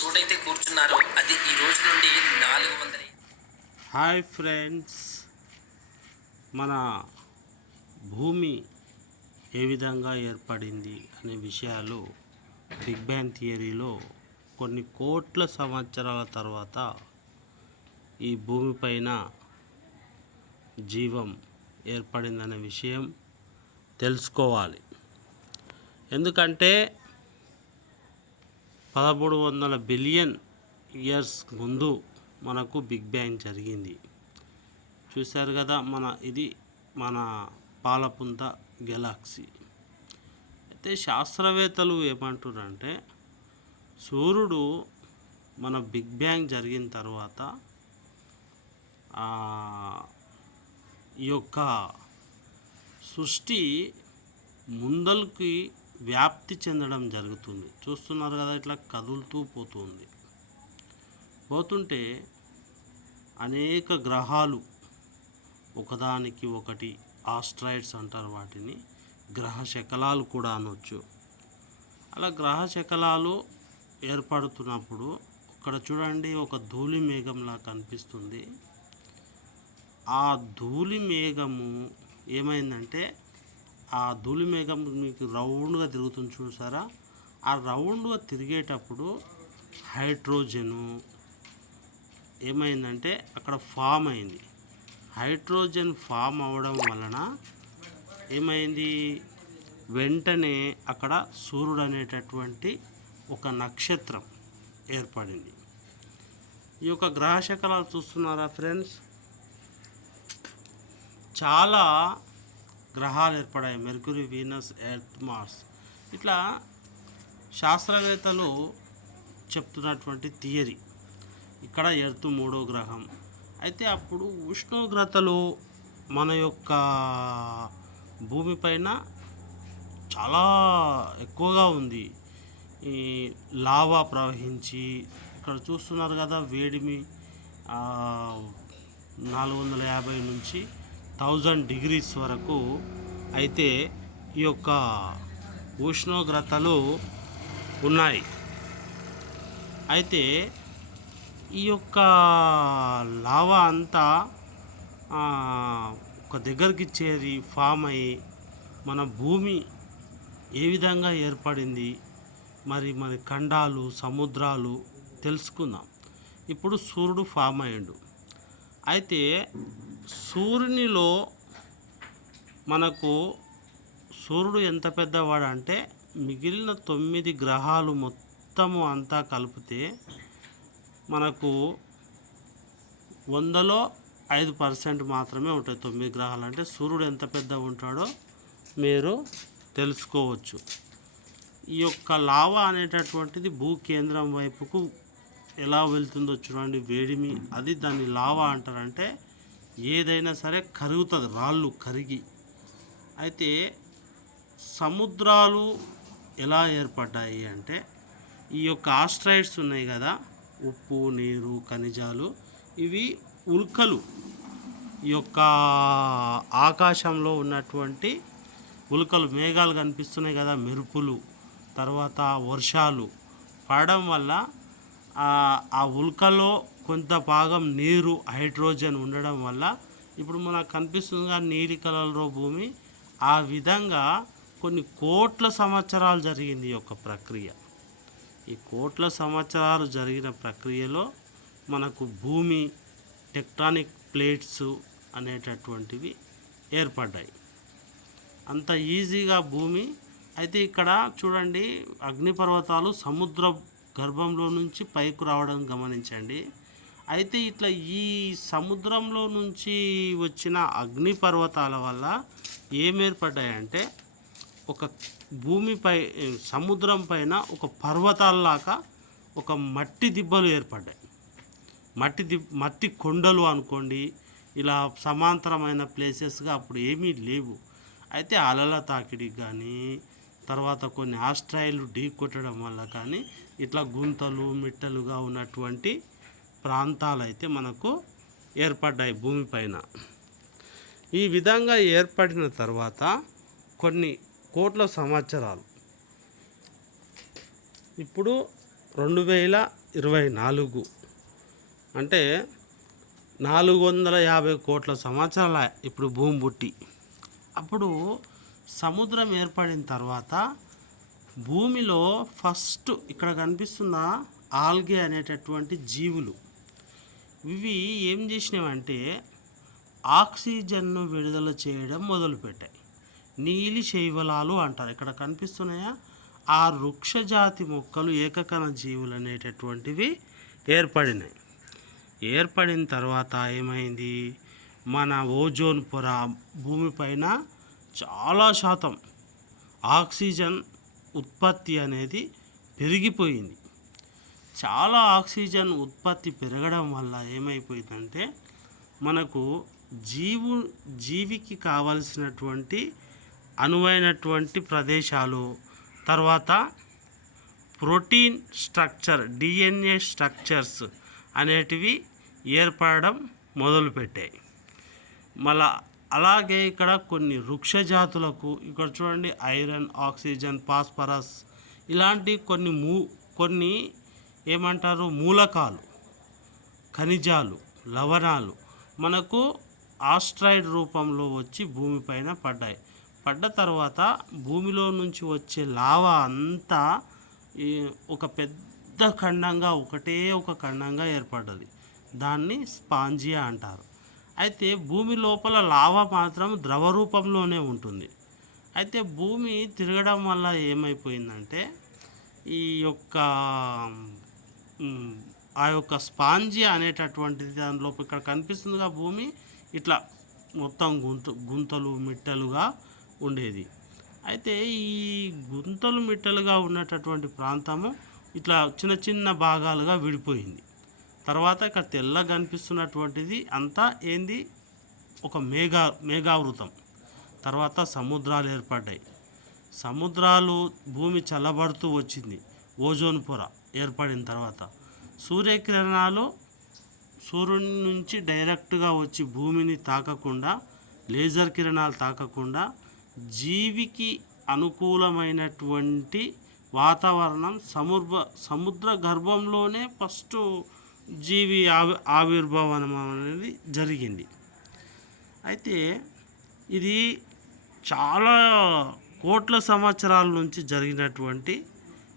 చోటైతే కూర్చున్నారో అది ఈ రోజు నుండి 400. హాయ్ ఫ్రెండ్స్, మన భూమి ఏ విధంగా ఏర్పడింది అనే విషయాలు బిగ్ బ్యాంగ్ థియరీలో కొన్ని కోట్ల సంవత్సరాల తర్వాత ఈ భూమిపైన జీవం ఏర్పడిందనే విషయం తెలుసుకోవాలి. ఎందుకంటే 1300 బిలియన్ ఇయర్స్ ముందు మనకు బిగ్ బ్యాంగ్ జరిగింది. చూశారు కదా, ఇది మన పాలపుంత గెలాక్సీ. అయితే శాస్త్రవేత్తలు ఏమంటున్నారంటే సూర్యుడు మన బిగ్ బ్యాంగ్ జరిగిన తర్వాత ఈ యొక్క సృష్టి ముందలకి వ్యాప్తి చెందడం జరుగుతుంది. చూస్తున్నారు కదా, ఇట్లా కదులుతూ పోతుంటే అనేక గ్రహాలు ఒకదానికి ఒకటి ఆస్ట్రాయిడ్స్ అంటారు, వాటిని గ్రహ శకలాలు కూడా అనొచ్చు. అలా గ్రహ శకలాలు ఏర్పడుతున్నప్పుడు ఇక్కడ చూడండి, ఒక ధూళి మేఘంలా కనిపిస్తుంది. ఆ ధూళి మేఘము ఏమైందంటే, ఆ ధూళి మేఘం మీకు రౌండ్గా తిరుగుతుంది చూసారా, ఆ రౌండ్గా తిరిగేటప్పుడు హైడ్రోజను ఏమైందంటే అక్కడ ఫామ్ అయింది. హైడ్రోజన్ ఫామ్ అవ్వడం వలన ఏమైంది, వెంటనే అక్కడ సూర్యుడు అనేటటువంటి ఒక నక్షత్రం ఏర్పడింది. ఈ యొక్క గ్రహ శకలాలు చూస్తున్నారా ఫ్రెండ్స్, చాలా గ్రహాలు ఏర్పడాయి. Mercury, Venus, Earth, Mars. ఇట్లా శాస్త్రవేత్తలు చెప్తున్నటువంటి థియరీ. ఇక్కడ ఎర్త్ 3వ గ్రహం. అయితే అప్పుడు ఉష్ణోగ్రతలు మన యొక్క భూమిపైన చాలా ఎక్కువగా ఉంది. ఈ లావా ప్రవహించి ఇక్కడ చూస్తున్నారు కదా, వేడిమి 450 నుంచి 1000 డిగ్రీస్ వరకు. అయితే ఈ యొక్క ఉష్ణోగ్రతలు ఉన్నాయి. అయితే ఈ యొక్క లావా అంతా ఒక దగ్గరికి చేరి ఫామ్ అయ్యి మన భూమి ఏ విధంగా ఏర్పడింది, మరి మన ఖండాలు, సముద్రాలు తెలుసుకుందాం. ఇప్పుడు సూర్యుడు ఫామ్ అయ్యాడు. అయితే సూర్యునిలో మనకు సూర్యుడు ఎంత పెద్దవాడు అంటే, మిగిలిన 9 గ్రహాలు మొత్తము అంతా కలిపితే మనకు 100లో 5% మాత్రమే ఉంటాయి 9 గ్రహాలు. అంటే సూర్యుడు ఎంత పెద్ద ఉంటాడో మీరు తెలుసుకోవచ్చు. ఈ యొక్క లావా అనేటటువంటిది భూ కేంద్రం వైపుకు ఎలా వెళ్తుందో చూడండి, వేడిమి, అది దాన్ని లావా అంటారంటే ఏదైనా సరే కరుగుతుంది, రాళ్ళు కరిగి. అయితే సముద్రాలు ఎలా ఏర్పడ్డాయి అంటే, ఈ యొక్క ఆస్ట్రాయిడ్స్ ఉన్నాయి కదా, ఉప్పు, నీరు, ఖనిజాలు, ఇవి ఉల్కలు. ఈ యొక్క ఆకాశంలో ఉన్నటువంటి ఉల్కలు, మేఘాలు కనిపిస్తున్నాయి కదా, మెరుపులు, తర్వాత వర్షాలు పడడం వల్ల ఆ ఉల్కలో కొంత భాగం నీరు, హైడ్రోజన్ ఉండడం వల్ల ఇప్పుడు మనకు కనిపిస్తుందిగా నీలి కలర్లో భూమి. ఆ విధంగా కొన్ని కోట్ల సంవత్సరాలు జరిగింది ఈ యొక్క ప్రక్రియ. ఈ కోట్ల సంవత్సరాలు జరిగిన ప్రక్రియలో మనకు భూమి, టెక్టానిక్ ప్లేట్స్ అనేటటువంటివి ఏర్పడ్డాయి. అంత ఈజీగా భూమి. అయితే ఇక్కడ చూడండి, అగ్నిపర్వతాలు సముద్ర గర్భంలో నుంచి పైకి రావడం గమనించండి. అయితే ఇట్లా ఈ సముద్రంలో నుంచి వచ్చిన అగ్నిపర్వతాల వల్ల ఏం ఏర్పడ్డాయంటే, ఒక భూమిపై, సముద్రం పైన ఒక పర్వతాల్లాగా ఒక మట్టి దిబ్బలు ఏర్పడ్డాయి. మట్టి కొండలు అనుకోండి. ఇలా సమాంతరమైన ప్లేసెస్గా అప్పుడు ఏమీ లేవు. అయితే అలల తాకిడికి కానీ, తర్వాత కొన్ని ఆస్ట్రాయిడ్లు ఢీ కొట్టడం వల్ల కానీ ఇట్లా గుంతలు, మిట్టలుగా ఉన్నటువంటి ప్రాంతాలు అయితే మనకు ఏర్పడ్డాయి భూమిపైన. ఈ విధంగా ఏర్పడిన తర్వాత కొన్ని కోట్ల సంవత్సరాలు ఇప్పుడు 2024 అంటే 450 కోట్ల సంవత్సరాల ఇప్పుడు భూమి పుట్టి. అప్పుడు సముద్రం ఏర్పడిన తర్వాత భూమిలో ఫస్ట్ ఇక్కడ కనిపిస్తున్న ఆల్గే అనేటటువంటి జీవులు ఇవి ఏం చేసినావంటే ఆక్సిజన్ను విడుదల చేయడం మొదలుపెట్టాయి. నీలి శైవలాలు అంటారు. ఇక్కడ కనిపిస్తున్నాయా ఆ వృక్షజాతి మొక్కలు ఏకకణ జీవులు అనేటటువంటివి ఏర్పడినాయి. ఏర్పడిన తర్వాత ఏమైంది, మన ఓజోన్ పొర భూమిపైన చాలా శాతం ఆక్సిజన్ ఉత్పత్తి అనేది పెరిగిపోయింది. చాలా ఆక్సిజన్ ఉత్పత్తి పెరగడం వల్ల ఏమైపోయిందంటే మనకు జీవికి కావలసినటువంటి అనువైనటువంటి ప్రదేశాలు, తర్వాత ప్రోటీన్ స్ట్రక్చర్ డిఎన్ఏ స్ట్రక్చర్స్ అనేటివి ఏర్పడడం మొదలుపెట్టాయి. మళ్ళా అలాగే ఇక్కడ కొన్ని వృక్ష జాతులకు ఇక్కడ చూడండి ఐరన్, ఆక్సిజన్, ఫాస్ఫరస్ ఇలాంటి కొన్ని ఏమంటారు మూలకాలు, ఖనిజాలు, లవణాలు మనకు ఆస్ట్రాయిడ్ రూపంలో వచ్చి భూమిపైన పడ్డాయి. పడ్డ తర్వాత భూమిలో నుంచి వచ్చే లావా అంతా ఒక పెద్ద ఖండంగా ఒకటే ఒక ఖండంగా ఏర్పడ్డది. దాన్ని స్పాంజియా అంటారు. అయితే భూమి లోపల లావా మాత్రం ద్రవ రూపంలోనే ఉంటుంది. అయితే భూమి తిరగడం వల్ల ఏమైపోయిందంటే ఈ యొక్క ఆ యొక్క స్పాంజియా అనేటటువంటిది దానిలో ఇక్కడ కనిపిస్తుందిగా భూమి ఇట్లా మొత్తం గుంతలు మిట్టలుగా ఉండేది. అయితే ఈ గుంతలు మిట్టలుగా ఉన్నటటువంటి ప్రాంతము ఇట్లా చిన్న చిన్న భాగాలుగా విడిపోయింది. తర్వాత ఇక్కడ తెల్లగా కనిపిస్తున్నటువంటిది అంతా ఏంది ఒక మేఘావృతం. తర్వాత సముద్రాలు ఏర్పడ్డాయి. సముద్రాలు భూమి చల్లబడుతూ వచ్చింది. ఓజోన్ పొర ఏర్పడిన తర్వాత సూర్యకిరణాలు సూర్యుని నుంచి డైరెక్ట్గా వచ్చి భూమిని తాకకుండా, లేజర్ కిరణాలు తాకకుండా జీవికి అనుకూలమైనటువంటి వాతావరణం సముద్ర గర్భంలోనే ఫస్ట్ జీవి ఆవిర్భావం అనేది జరిగింది. అయితే ఇది చాలా కోట్ల సంవత్సరాల నుంచి జరిగినటువంటి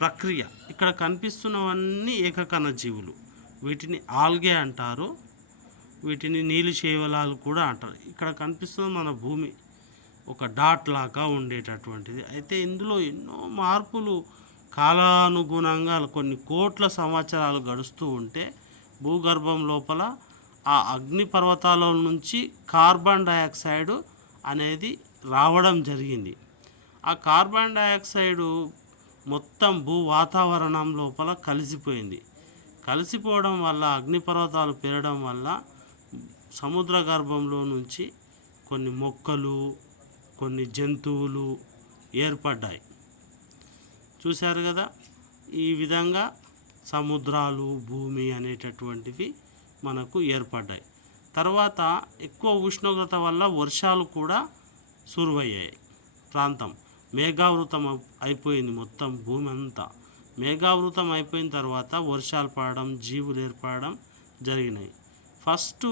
ప్రక్రియ. ఇక్కడ కనిపిస్తున్నవన్నీ ఏకకణ జీవులు. వీటిని ఆల్గే అంటారు. వీటిని నీలి శైవలాలు కూడా అంటారు. ఇక్కడ కనిపిస్తున్న మన భూమి ఒక డాట్ లాగా ఉండేటటువంటిది. అయితే ఇందులో ఎన్నో మార్పులు కాలానుగుణంగా కొన్ని కోట్ల సంవత్సరాలు గడుస్తూ ఉంటే భూగర్భం లోపల ఆ అగ్నిపర్వతాల నుంచి కార్బన్ డయాక్సైడ్ అనేది రావడం జరిగింది. ఆ కార్బన్ డయాక్సైడు మొత్తం భూ వాతావరణం లోపల కలిసిపోయింది. కలిసిపోవడం వల్ల అగ్నిపర్వతాలు పెరగడం వల్ల సముద్ర గర్భంలో నుంచి కొన్ని మొక్కలు, కొన్ని జంతువులు ఏర్పడ్డాయి. చూశారు కదా, ఈ విధంగా సముద్రాలు, భూమి అనేటటువంటివి మనకు ఏర్పడ్డాయి. తర్వాత ఎక్కువ ఉష్ణోగ్రత వల్ల వర్షాలు కూడా సురువయ్యాయి. ప్రాంతం మేఘావృతం అయిపోయింది. మొత్తం భూమి అంతా మేఘావృతం అయిపోయిన తర్వాత వర్షాలు పడడం, జీవులు ఏర్పడడం జరిగినాయి. ఫస్ట్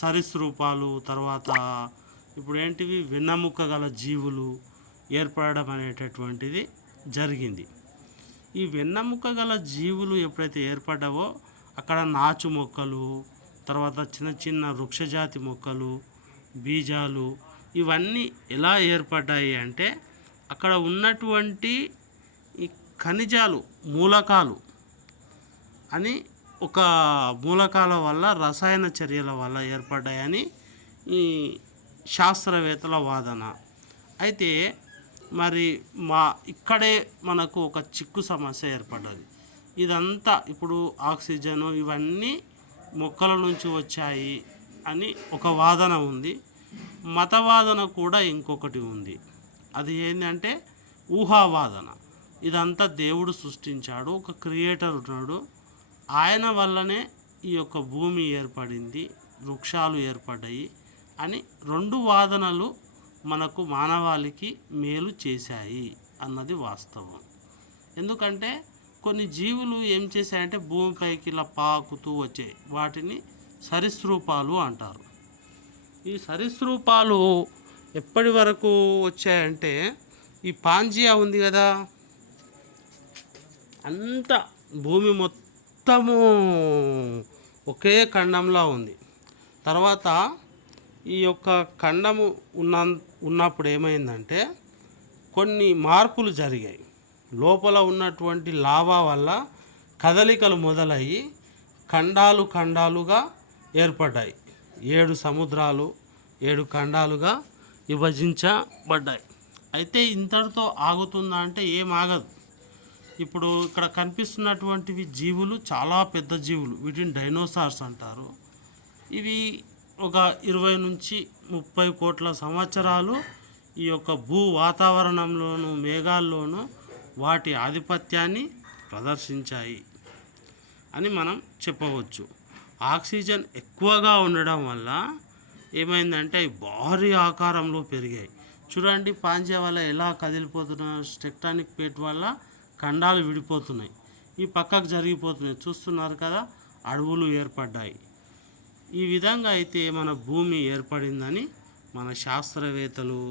సరీసృపాలు, తర్వాత ఇప్పుడు ఏంటివి వెన్నెముక గల జీవులు ఏర్పడడం అనేటటువంటిది జరిగింది. ఈ వెన్నెముక గల జీవులు ఎప్పుడైతే ఏర్పడ్డావో అక్కడ నాచు మొక్కలు, తర్వాత చిన్న చిన్న వృక్షజాతి మొక్కలు, బీజాలు ఇవన్నీ ఎలా ఏర్పడ్డాయి అంటే అక్కడ ఉన్నటువంటి ఈ ఖనిజాలు, మూలకాలు అని ఒక మూలకాల వల్ల రసాయన చర్యల వల్ల ఏర్పడ్డాయని ఈ శాస్త్రవేత్తల వాదన. అయితే మరి ఇక్కడే మనకు ఒక చిక్కు సమస్య ఏర్పడ్డది. ఇదంతా ఇప్పుడు ఆక్సిజను ఇవన్నీ మొక్కల నుంచి వచ్చాయి అని ఒక వాదన ఉంది. మతవాదన కూడా ఇంకొకటి ఉంది. అది ఏంటంటే ఊహావాదన. ఇదంతా దేవుడు సృష్టించాడు, ఒక క్రియేటర్ ఉన్నాడు, ఆయన వల్లనే ఈ యొక్క భూమి ఏర్పడింది, వృక్షాలు ఏర్పడ్డాయి అని రెండు వాదనలు మనకు మానవాళికి మేలు చేశాయి అన్నది వాస్తవం. ఎందుకంటే కొన్ని జీవులు ఏం చేశాయంటే భూమిపైకి ఇలా పాకుతూ వచ్చాయి, వాటిని సరీసృపాలు అంటారు. ఈ సరీసృపాలు ఎప్పటి వరకు వచ్చాయంటే ఈ పాంజియా ఉంది కదా, అంతా భూమి మొత్తము ఒకే ఖండంలో ఉంది. తర్వాత ఈ యొక్క ఖండము ఉన్నప్పుడు ఏమైందంటే కొన్ని మార్పులు జరిగాయి. లోపల ఉన్నటువంటి లావా వల్ల కదలికలు మొదలయ్యి ఖండాలుగా ఏర్పడ్డాయి. 7 సముద్రాలు 7 ఖండాలుగా విభజించబడ్డాయి. అయితే ఇంతటితో ఆగుతుందా అంటే ఏం ఆగదు. ఇప్పుడు ఇక్కడ కనిపిస్తున్నటువంటివి జీవులు చాలా పెద్ద జీవులు, వీటిని డైనోసార్స్ అంటారు. ఇవి ఒక 20 నుంచి 30 కోట్ల సంవత్సరాలు ఈ యొక్క భూ వాతావరణంలోనూ మేఘాల్లోనూ వాటి ఆధిపత్యాన్ని ప్రదర్శించాయి అని మనం చెప్పవచ్చు. ఆక్సిజన్ ఎక్కువగా ఉండడం వల్ల ఏమైందంటే అవి భారీ ఆకారంలో పెరిగాయి. చూడండి పాంజియా వల్ల ఎలా కదిలిపోతున్న టెక్టానిక్ ప్లేట్ వల్ల ఖండాలు విడిపోతున్నాయి, ఈ పక్కకు జరిగిపోతున్నాయి, చూస్తున్నారు కదా, అడవులు ఏర్పడ్డాయి. ఈ విధంగా అయితే మన భూమి ఏర్పడిందని మన శాస్త్రవేత్తలు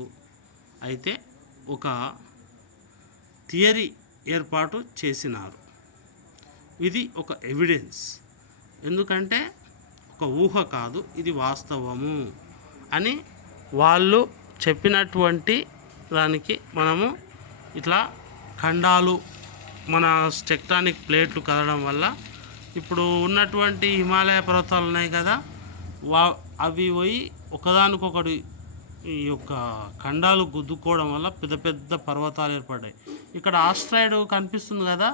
అయితే ఒక థియరీ ఏర్పాటు చేసినారు. ఇది ఒక ఎవిడెన్స్, ఎందుకంటే ఒక ఊహ కాదు, ఇది వాస్తవము అని వాళ్ళు చెప్పినటువంటి దానికి మనము ఇట్లా ఖండాలు మన టెక్టానిక్ ప్లేట్లు కదలడం వల్ల ఇప్పుడు ఉన్నటువంటి హిమాలయ పర్వతాలు ఉన్నాయి కదా, అవి పోయి ఒకదానికొకటి ఈ యొక్క ఖండాలు గుద్దుకోవడం వల్ల పెద్ద పెద్ద పర్వతాలు ఏర్పడ్డాయి. ఇక్కడ ఆస్ట్రాయిడ్ కనిపిస్తుంది కదా,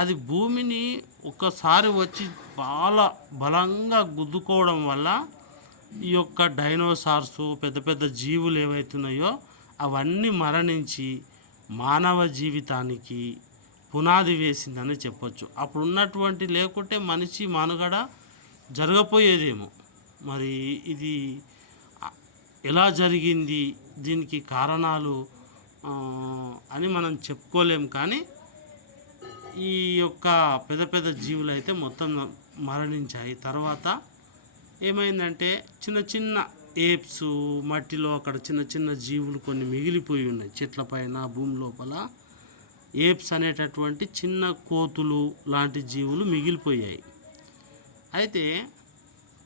అది భూమిని ఒకసారి వచ్చి చాలా బలంగా గుద్దుకోవడం వల్ల ఈ యొక్క డైనోసార్స్ పెద్ద పెద్ద జీవులు ఏవైతున్నాయో అవన్నీ మరణించి మానవ జీవితానికి పునాది వేసిందని చెప్పొచ్చు. అప్పుడు ఉన్నటువంటి లేకుంటే మనిషి మనుగడ జరగపోయేదేమో. మరి ఇది ఎలా జరిగింది, దీనికి కారణాలు అని మనం చెప్పుకోలేం. కానీ ఈ యొక్క పెద్ద పెద్ద జీవులు అయితే మొత్తం మరణించాయి. తర్వాత ఏమైందంటే చిన్న చిన్న ఏప్స్, మట్టిలో అక్కడ చిన్న చిన్న జీవులు కొన్ని మిగిలిపోయి ఉన్నాయి. చెట్ల పైన భూమి లోపల ఏప్స్ అనేటటువంటి చిన్న కోతులు లాంటి జీవులు మిగిలిపోయాయి. అయితే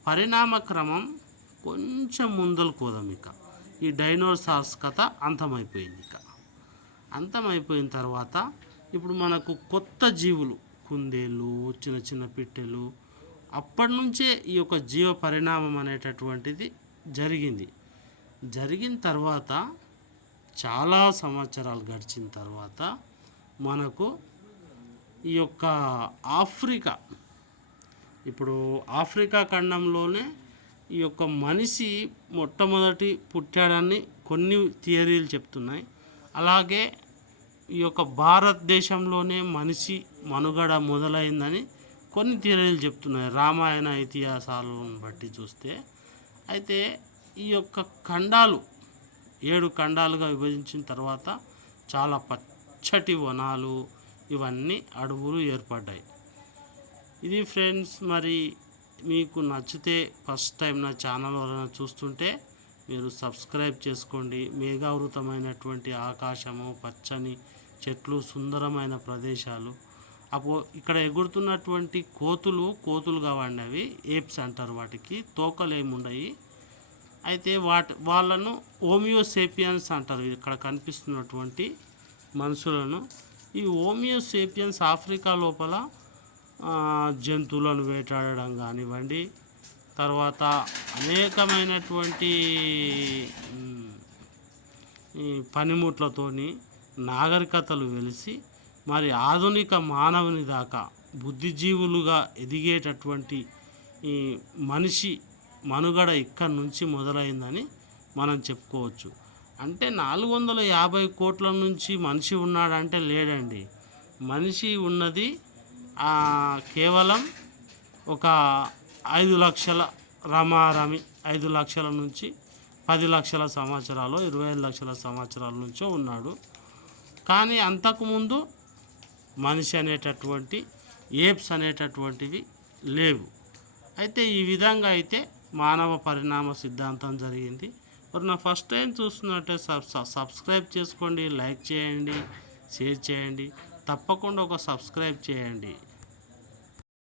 పరిణామక్రమం కొంచెం ముందలకు పోదాం. ఇక ఈ డైనోసార్స్ కథ అంతమైపోయింది. ఇక అంతమైపోయిన తర్వాత ఇప్పుడు మనకు కొత్త జీవులు, కుందేళ్ళు, చిన్న చిన్న పిట్టెలు, అప్పటి నుంచే ఈ యొక్క జీవ పరిణామం అనేటటువంటిది జరిగింది. జరిగిన తర్వాత చాలా సంవత్సరాలు గడిచిన తర్వాత మనకు ఈ యొక్క ఆఫ్రికా, ఇప్పుడు ఆఫ్రికా ఖండంలోనే ఈ యొక్క మనిషి మొట్టమొదటి పుట్టాడని కొన్ని థియరీలు చెప్తున్నాయి. అలాగే ఈ యొక్క భారతదేశంలోనే మనిషి మనుగడ మొదలైందని కొన్ని థియరీలు చెప్తున్నాయి, రామాయణ ఇతిహాసాలను బట్టి చూస్తే. అయితే ఈ యొక్క ఖండాలు 7 ఖండాలుగా విభజించిన తర్వాత చాలా పచ్చటి వనాలు, ఇవన్నీ అడవులు ఏర్పడ్డాయి. ఇది ఫ్రెండ్స్, మరి మీకు నచ్చితే ఫస్ట్ టైం నా ఛానల్ ఎవరైనా చూస్తుంటే మీరు సబ్స్క్రైబ్ చేసుకోండి. మేఘావృతమైనటువంటి ఆకాశము, పచ్చని చెట్లు, సుందరమైన ప్రదేశాలు. ఇక్కడ ఎగురుతున్నటువంటి కోతులు కావండి, అవి ఏప్స్ అంటారు. వాటికి తోకలు ఏముండయి. అయితే వాళ్ళను హోమియోసేపియన్స్ అంటారు. ఇక్కడ కనిపిస్తున్నటువంటి మనుషులను ఈ హోమియోసేపియన్స్ ఆఫ్రికా లోపల జంతువులను వేటాడడం కానివ్వండి, తర్వాత అనేకమైనటువంటి ఈ పనిముట్లతోని నాగరికతలు వెలిసి మరి ఆధునిక మానవుని దాకా బుద్ధిజీవులుగా ఎదిగేటటువంటి ఈ మనిషి మనుగడ ఇక్కడి నుంచి మొదలైందని మనం చెప్పుకోవచ్చు. అంటే 450 కోట్ల నుంచి మనిషి ఉన్నాడంటే లేడండి. మనిషి ఉన్నది కేవలం ఒక 5 లక్షల రమారమి 5 లక్షల నుంచి 10 లక్షల సంవత్సరాలు, 25 లక్షల సంవత్సరాల నుంచో ఉన్నాడు. కానీ అంతకుముందు మనిషి అనేటటువంటి ఏప్స్ అనేటటువంటివి లేవు. అయితే ఈ విధంగా అయితే మానవ పరిణామ సిద్ధాంతం జరిగింది. మరి నా ఫస్ట్ టైం చూస్తున్నట్టే సబ్స్క్రైబ్ చేసుకోండి, లైక్ చేయండి, షేర్ చేయండి, తప్పకుండా ఒక సబ్స్క్రైబ్ చేయండి.